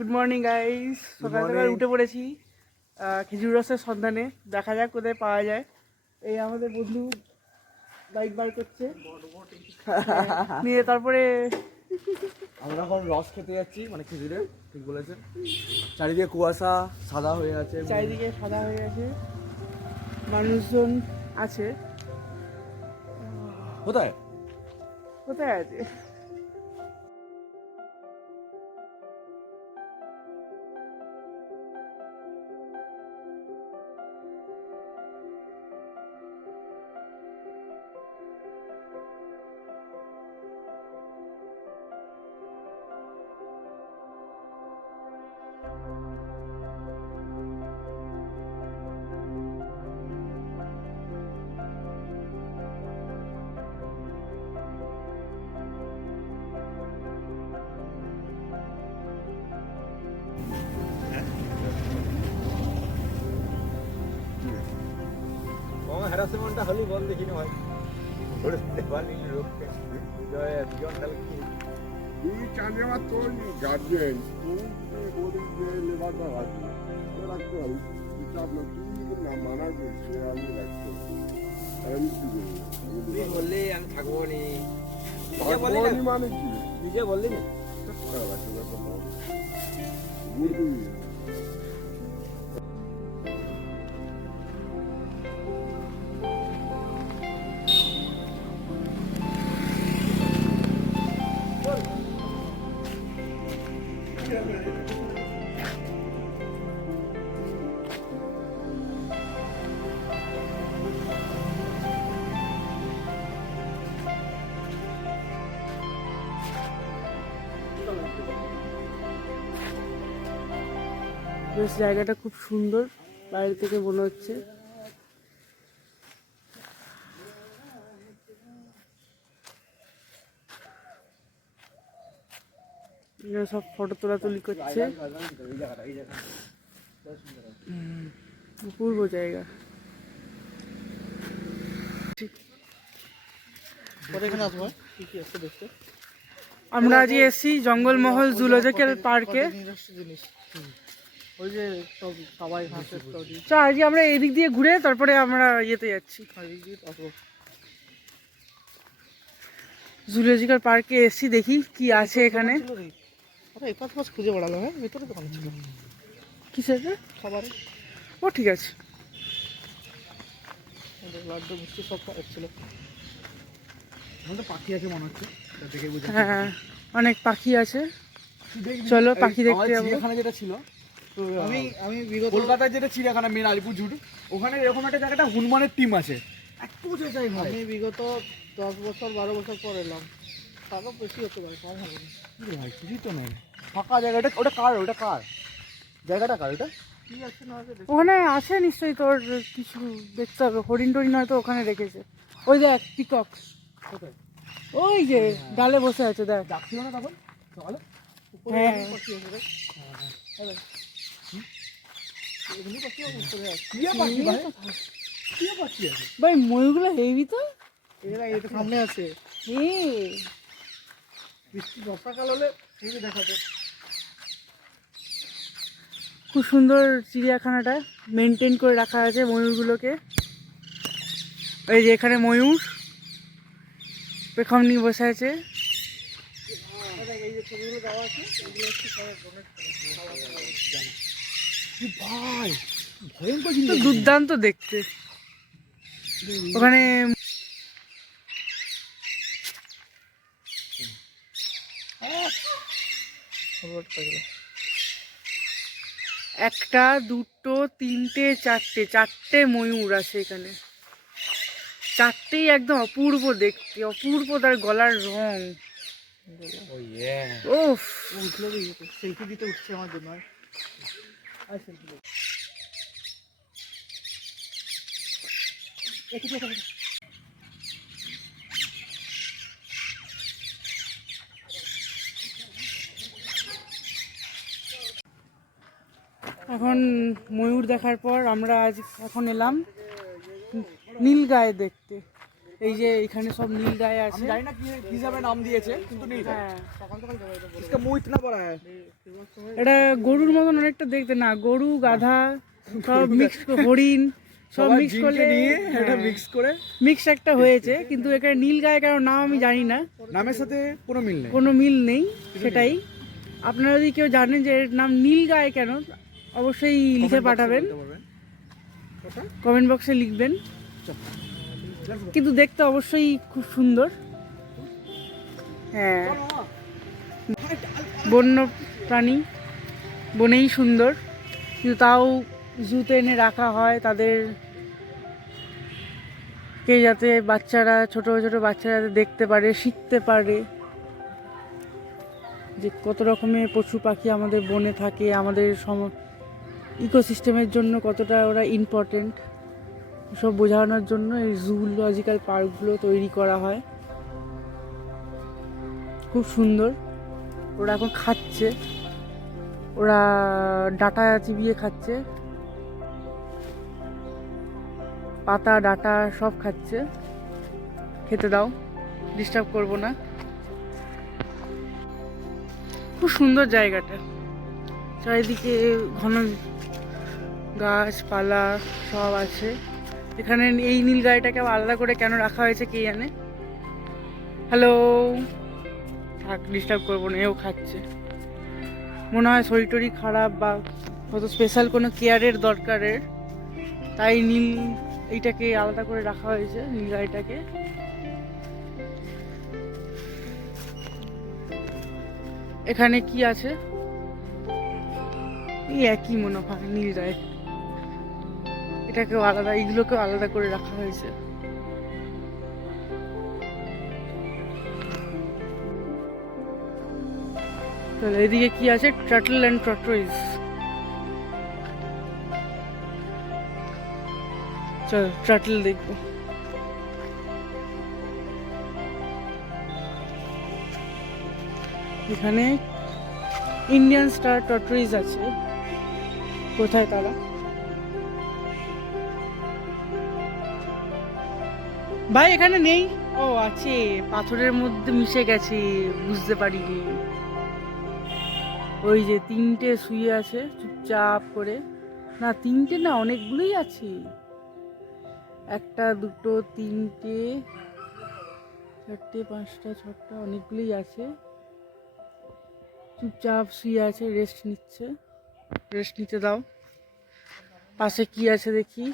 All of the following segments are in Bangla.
গুড মর্নিং গাইস সকাল সকাল উঠে পড়েছি। খেজুর রসের সন্ধানে। দেখা যাক কোথায় পাওয়া যায়। এই আমাদের বন্ধু বাইক বার করছে। নিয়ে তারপরে আমরা এখন রস খেতে যাচ্ছি মানে খেজুরে ঠিক বলেছেন। চারিদিকে কুয়াশা সাদা হয়ে আছে। চারিদিকে সাদা হয়ে আছে। মানুষজন আছে। কোথায়? কোথায় আছে? হ্যারাসমেন্টটা হলি বল দেখিনি ভাই। ধরতে পারলি লোককে। জয় জীবন কাল কি? তুই চাঁদে আমার তোর গার্জেন তুই বলিস যে লেবারটা রাখবি তো রাখতে হবে। তুই চাপ না তুই না মানা করছে আমি রাখতে আমি কি করব তুই আমি থাকব নি? মানে কি? নিজে বললি না? বেশ জায়গাটা খুব সুন্দর বাইরে থেকে মনে হচ্ছে। সব ফটো তোলাতুলি করছে। অপূর্ব জায়গা। আমরা আজ এসেছি জঙ্গলমহল জুলজিক্যাল পার্কে। ওই যে সব সবাই তৈরি। চা আজকে আমরা এদিক দিয়ে ঘুরে তারপরে আমরা ইয়েতে যাচ্ছি। জুলজিক্যাল পার্কে এসেছি দেখি কি আছে এখানে। এপাশ পাশ খুঁজে বেড়ালো হ্যাঁ? ভিতরে দোকান ছিল। কিসের? খাবারে। ও ঠিক আছে। লাড্ডু মিষ্টি সব ছিল। পাখি আছে মনে হচ্ছে। দেখে বুঝে হ্যাঁ অনেক পাখি আছে। চলো পাখি দেখতে যাব। চিড়িয়াখানা যেটা ছিল আমি আমি বিগত কলকাতায় যেটা চিড়িয়াখানা মেন আলিপুর জুট ওখানে এরকম একটা জায়গাটা হনুমানের টিম আছে। এক পৌঁছে যাই ভাই। আমি বিগত দশ বছর বারো বছর পর এলাম। টাকা বেশি হতে পারে কম হবে ভাই কিছুই তো নেই। ফাঁকা জায়গাটা ওটা কার ওটা কার? জায়গাটা কার ওটা? না ওখানে আছে নিশ্চয়ই তোর কিছু দেখতে হবে। হরিণ টরিণ হয়তো ওখানে রেখেছে। ওই দেখ পিকক। ওই যে ডালে বসে আছে দেখ। ডাকছিল না তখন? সকালে হ্যাঁ। এমনি পাখি আছে রে। হ্যাঁ। এমনি পাখি আছে উপরে আছে। কি পাখি ভাই, ময়ূরগুলো হেভি তো। সামনে আছে খুব সুন্দর চিড়িয়াখানাটা মেনটেন করে রাখা আছে ময়ূরগুলোকে। এই যে এখানে ময়ূর পেখম নিয়ে বসে আছে এই যে ছবিগুলো দেওয়া আছে। কি ভাই ভয়ঙ্কর জিনিস। দুর্দান্ত দেখতে। ওখানে একটা দুটো তিনটে চারটে চারটে ময়ূর আছে এখানে। চারটেই একদম অপূর্ব দেখতে অপূর্ব তার গলার রং। ও ইয়ে ও উঠল দিতে উঠছে আমার জন্য আর। আয় selfie দে। একটু দেখো, দেখো। এখন ময়ূর দেখার পর আমরা আজ এখন এলাম নীলগায়ে দেখতে। এই যে এখানে সব নীল গায়ে আছে। জানি না কি হিসাবে নাম দিয়েছে কিন্তু নীল হ্যাঁ। ইসকা মুইত না পড়া এটা গরুর মতন অনেকটা দেখতে না গরু গাধা সব মিক্স হরিণ সব মিক্স করে। নিয়ে এটা হ্যাঁ। মিক্স করে। মিক্স একটা হয়েছে কিন্তু এখানে নীল গায়ে কারণ নাম আমি জানি না। নামের সাথে কোনো মিল নেই। কোনো মিল নেই সেটাই। আপনারা যদি কেউ জানেন যে এর নাম নীল গায়ে কেন অবশ্যই লিখে পাঠাবেন। কমেন্ট বক্সে লিখবেন। কিন্তু দেখতে অবশ্যই খুব সুন্দর। হ্যাঁ। বন্য প্রাণী, বনেই সুন্দর। কিন্তু তাও জুতে এনে রাখা হয় তাদের কে যাতে বাচ্চারা, ছোট ছোট বাচ্চারা যাতে দেখতে পারে, শিখতে পারে। যে কত রকমের পশু পাখি আমাদের বনে থাকে, আমাদের সম ইকোসিস্টেমের জন্য কতটা ওরা ইম্পর্টেন্ট সব বোঝানোর জন্য এই জুলজিক্যাল পার্কগুলো তৈরি করা হয়। খুব সুন্দর। ওরা এখন খাচ্ছে। ওরা ডাটা চিবিয়ে খাচ্ছে। পাতা, ডাটা সব খাচ্ছে। খেতে দাও ডিস্টার্ব করব না। খুব সুন্দর জায়গাটা। চারিদিকে ঘন গাছপালা সব আছে। এখানে এই নীল গাড়িটাকে আলাদা করে কেন রাখা হয়েছে কে জানে? হ্যালো থাক ডিস্টার্ব করব না, এও খাচ্ছে। মনে হয় শরীর টরীর খারাপ বা হয়তো স্পেশাল কোনো কেয়ারের দরকারের। তাই নীল এইটাকে আলাদা করে রাখা হয়েছে, নীল গাড়িটাকে। এখানে কি আছে? এই একই মনে হয়, নীল গায়ে এটাকেও আলাদা, এইগুলোকেও আলাদা করে রাখা হয়েছে। এদিকে কি আছে? টার্টল অ্যান্ড টর্টয়েস চল টার্টল দেখব। এখানে ইন্ডিয়ান স্টার টর্টয়েস আছে। কোথায় তারা? ভাই, এখানে নেই। ও, আছে। পাথরের মধ্যে মিশে গেছে, বুঝতে পারিনি। ওই যে তিনটে শুয়ে আছে, চুপচাপ করে। না, তিনটে না, অনেকগুলোই আছে। একটা, দুটো, তিনটে, চারটে, পাঁচটা, ছটা, অনেকগুলোই আছে। চুপচাপ শুয়ে আছে রেস্ট নিচ্ছে। রেস্ট নিতে দাও। পাশে কি আছে দেখি।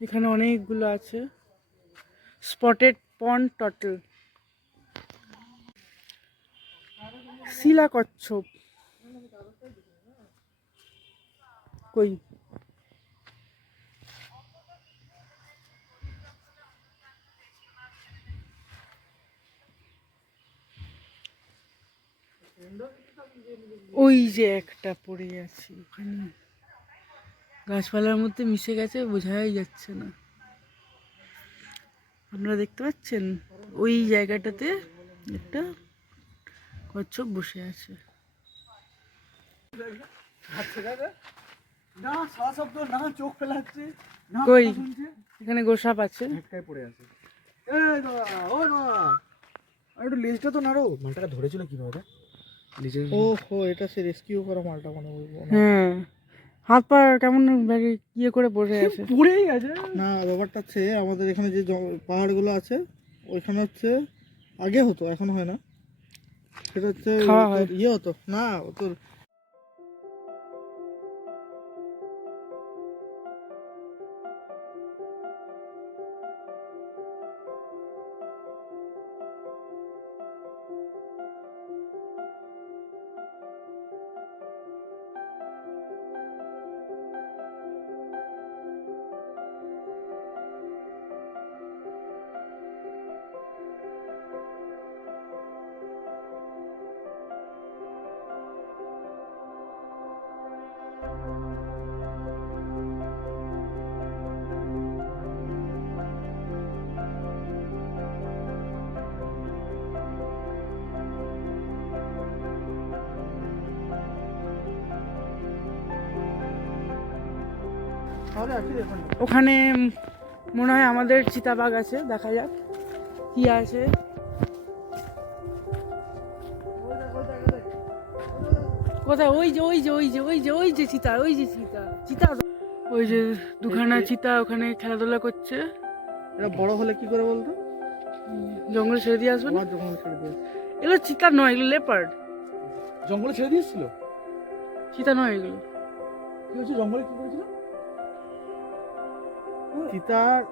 এখানে অনেকগুলো আছে। স্পটেড পন টটল শিলা কচ্ছপ কই? ওই যে একটা পড়ে আছে ওখানে। গাছপালার মধ্যে মিশে গেছে বোঝাই যাচ্ছে না। আপনারা দেখতে পাচ্ছেন? ওই জায়গাটাতে একটা কচ্ছপ বসে আছে। না সারা শব্দ না চোখ ফেলাচ্ছে না কই? এখানে গোসাপ আছে। পড়ে আছে। ও না আর একটু লেজটা তো নাড়ো মালটাকে ধরেছিল কীভাবে? রে? ও হো এটা সে রেস্কিউ করা মালটা মনে বলব হ্যাঁ। হাত পা কেমন ইয়ে করে বসে আছে? পড়েই গেছে। না ব্যাপারটা হচ্ছে আমাদের এখানে যে পাহাড়গুলো আছে ওইখানে হচ্ছে আগে হতো এখন হয় না। সেটা হচ্ছে ইয়ে হতো। না ও তোর ওখানে মনে হয় আমাদের চিতাবাঘ আছে দেখা যাক কি আছে। কোথায়? ওই যে ওই যে ওই যে ওই যে ওই যে চিতা ওই যে চিতা। চিতা ওই যে দুখানা চিতা ওখানে খেলাধুলা করছে। এটা বড় হলে কি করে বলতো? জঙ্গল ছেড়ে দিয়ে আসবে না? আবার ছেড়ে দিয়ে এগুলো চিতা নয় এগুলো লেপার্ড। জঙ্গলে ছেড়ে দিয়েছিল? চিতা নয় এগুলো। কি হচ্ছে জঙ্গলে কি করেছিল? চিতার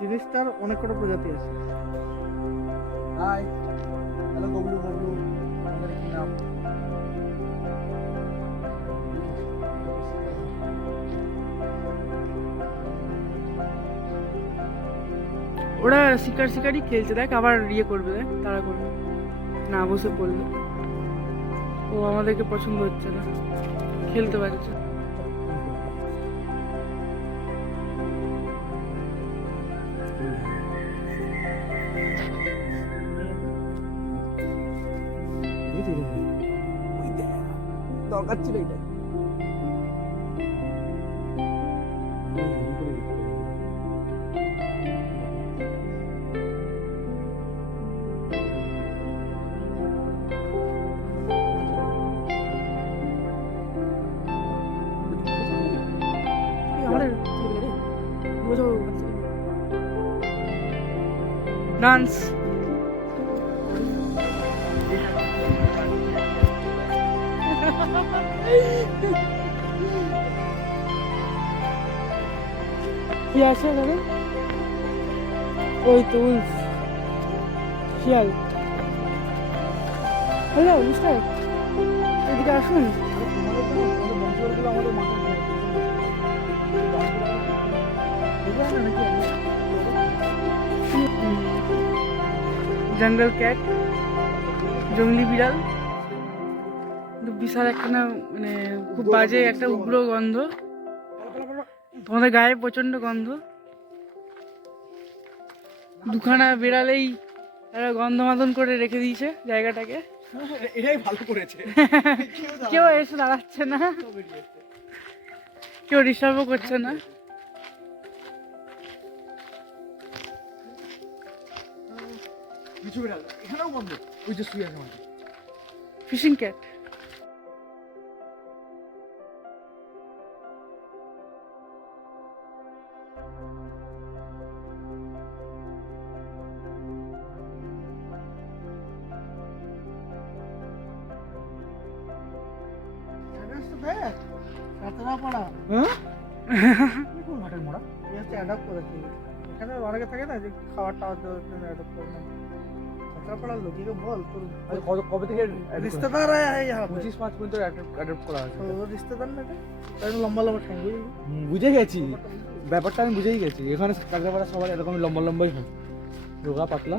জিনিসটার অনেক কটা প্রজাতি আছে। হাই। হ্যালো গবলু গবলু আমাদের কি নাম? ওরা শিকার শিকারই খেলছে দেখ আবার ইয়ে করবে দেখ তারা করবে। না বসে পড়ল ও আমাদেরকে পছন্দ হচ্ছে না। খেলতে পারছে か分かっちゃみたい。কি ওই শিয়াল। হ্যালো আসুন। জঙ্গল ক্যাট জঙ্গলি বিড়াল। বিশাল একটা না মানে খুব বাজে একটা উগ্র গন্ধ। তোমাদের গায়ে প্রচণ্ড গন্ধ। দুখানা বিড়ালেই একটা গন্ধ মাদন করে রেখে দিয়েছে জায়গাটাকে। এটাই ভালো করেছে। কেউ এসে দাঁড়াচ্ছে না। কেউ ডিস্টার্বও করছে না। কিছু বেড়াল এখানেও বন্ধ ওই যে শুয়ে আছে ফিশিং ক্যাট অ্যাডপ্ট করেছি। এখানে অনেকে থাকে না যে খাবার টাওয়ার দেওয়ার জন্য অ্যাডপ্ট করে না বল কবে থেকে রিস্তেদার পঁচিশ পাঁচ করা লম্বা লম্বা বুঝে গেছি। ব্যাপারটা আমি বুঝেই গেছি। এখানে সবাই এরকম লম্বা লম্বাই পাতলা।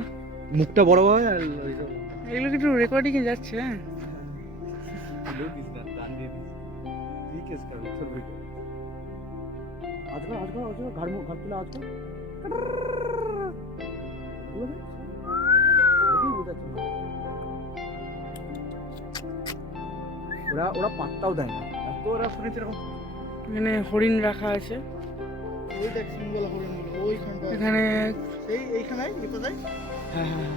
মুখটা বড় হয় আর রেকর্ডিংয়ে যাচ্ছে হ্যাঁ? আজকাল আজকাল আজকাল ঘাড় মু- ঘাড় তুলে আজকাল। ওরা ওরা পাত্তাও দেয় না। এত ওরা শুনেছে এরকম। এখানে হরিণ রাখা আছে। ওই দেখ সিঙ্গল হরিণগুলো ওইখানটা এখানে এই এইখানে এটা দেখ হ্যাঁ। হ্যাঁ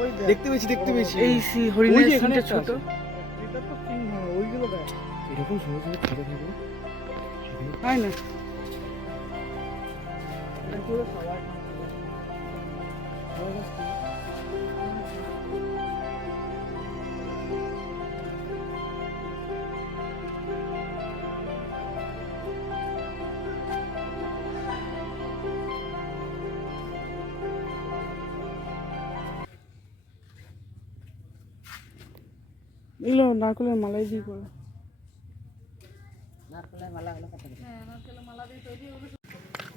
ওই দেখতে পেয়েছি দেখতে পেয়েছি। এই সি- ওই হরিণের যে এখানে সিংটা ছোট। এটা তো সিংহ ওইগুলো দেখ। এরকম সবুজ খেতে থাকবে? হয় না? এগুলো নারকেলের মালাই দিয়ে করে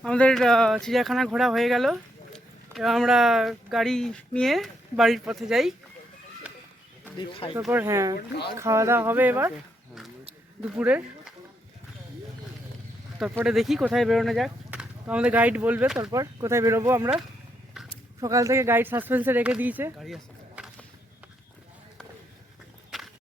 আমাদের চিড়িয়াখানা ঘোরা হয়ে গেল। এবার আমরা গাড়ি নিয়ে বাড়ির পথে যাই। তারপর হ্যাঁ খাওয়া দাওয়া হবে এবার দুপুরে। তারপরে দেখি কোথায় বেরোনো যাক। তো আমাদের গাইড বলবে তারপর কোথায় বেরোবো আমরা। সকাল থেকে গাইড সাসপেন্সে রেখে দিয়েছে।